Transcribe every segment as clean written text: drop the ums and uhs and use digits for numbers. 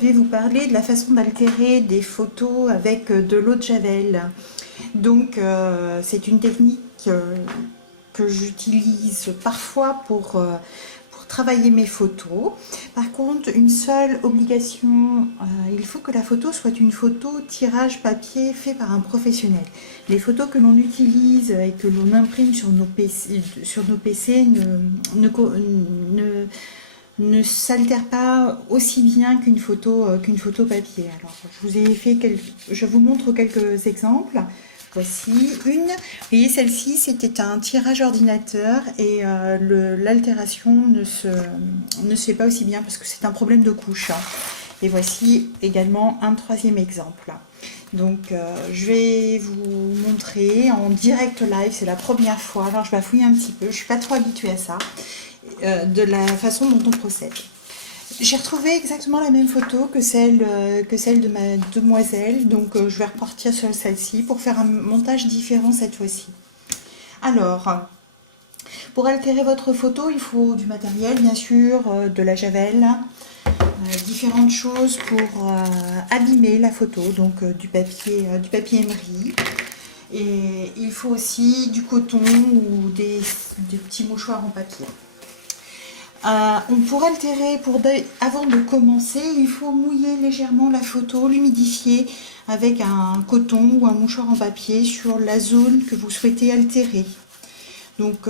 Je vais vous parler de la façon d'altérer des photos avec de l'eau de Javel. Donc c'est une technique que j'utilise parfois pour travailler mes photos. Par contre, une seule obligation, il faut que la photo soit une photo tirage papier fait par un professionnel. Les photos que l'on utilise et que l'on imprime sur nos PC ne s'altère pas aussi bien qu'une photo papier. Alors, je vous montre quelques exemples. Voici une. Vous voyez, celle-ci, c'était un tirage ordinateur et l'altération ne se fait pas aussi bien parce que c'est un problème de couche. Et voici également un troisième exemple. Donc, je vais vous montrer en direct live, c'est la première fois. Alors, je bafouille un petit peu, je ne suis pas trop habituée à ça. De la façon dont on procède. J'ai retrouvé exactement la même photo que celle de ma demoiselle, donc je vais repartir sur celle-ci pour faire un montage différent cette fois-ci. Alors, pour altérer votre photo, il faut du matériel, bien sûr, de la javel, différentes choses pour abîmer la photo, donc du papier émeri. Et il faut aussi du coton ou des petits mouchoirs en papier. Pour altérer, avant de commencer, il faut mouiller légèrement la photo, l'humidifier avec un coton ou un mouchoir en papier sur la zone que vous souhaitez altérer. Donc,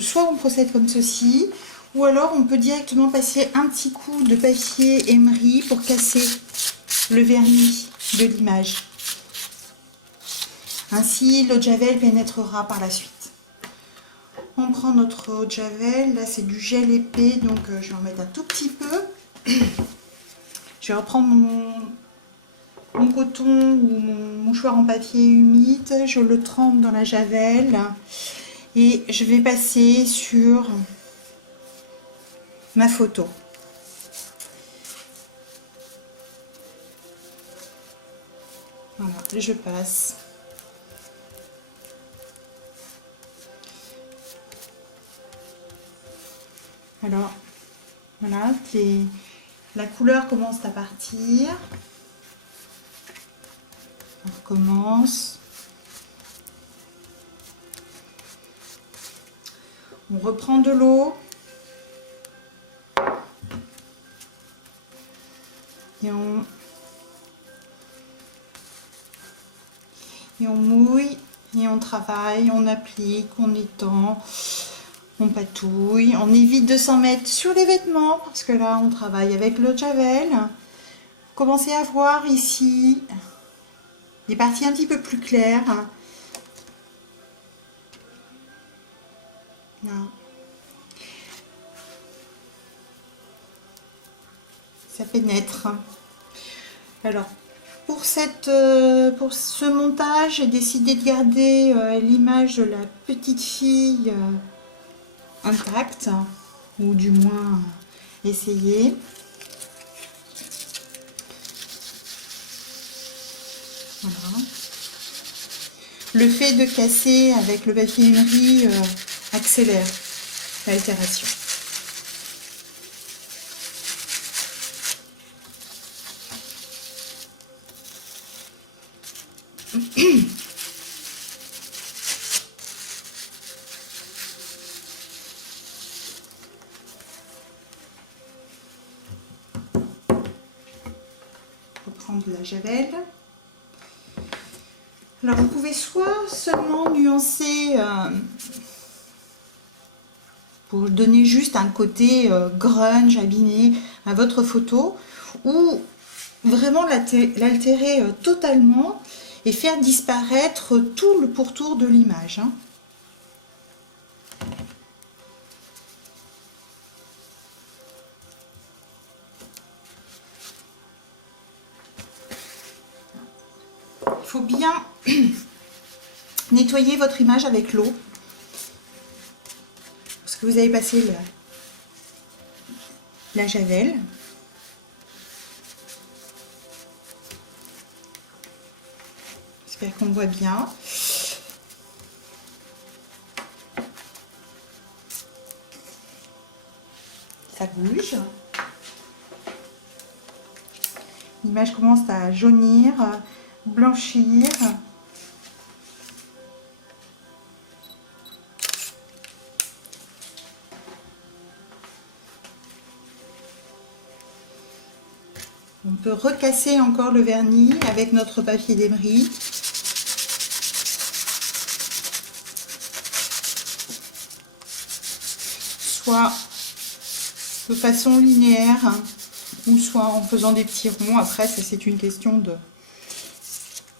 soit on procède comme ceci, ou alors on peut directement passer un petit coup de papier émeri pour casser le vernis de l'image. Ainsi, l'eau de Javel pénétrera par la suite. On prend notre eau de Javel, là c'est du gel épais, donc je vais en mettre un tout petit peu. Je vais reprendre mon coton ou mon mouchoir en papier humide, je le trempe dans la Javel et je vais passer sur ma photo. Voilà, je passe. Alors, voilà, la couleur commence à partir. On recommence. On reprend de l'eau. Et on mouille, et on travaille, on applique, on étend. On patouille, on évite de s'en mettre sur les vêtements parce que là on travaille avec l'eau de Javel. Commencez à voir ici des parties un petit peu plus claires. Là. Ça pénètre. Alors pour ce montage, j'ai décidé de garder l'image de la petite fille intacte, ou du moins essayer. Voilà. Le fait de casser avec le papier émeri accélère l'altération. Reprendre de la javel. Alors vous pouvez soit seulement nuancer pour donner juste un côté grunge, abîmé à votre photo, ou vraiment l'altérer totalement et faire disparaître tout le pourtour de l'image. Il faut bien nettoyer votre image avec l'eau parce que vous avez passé la javel. J'espère qu'on voit bien. Ça bouge. L'image commence à jaunir, blanchir. On peut recasser encore le vernis avec notre papier d'émery. Soit de façon linéaire, ou soit en faisant des petits ronds. Après, ça c'est une question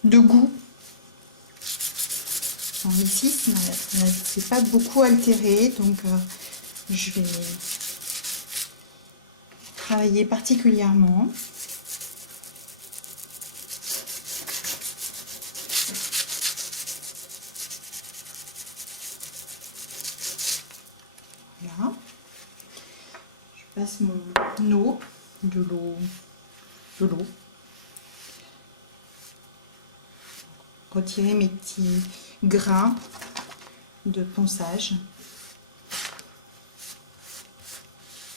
de goût. Alors, ici, c'est pas beaucoup altéré, donc je vais travailler particulièrement. Voilà. Je passe mon eau, de l'eau. Retirer mes petits grains de ponçage.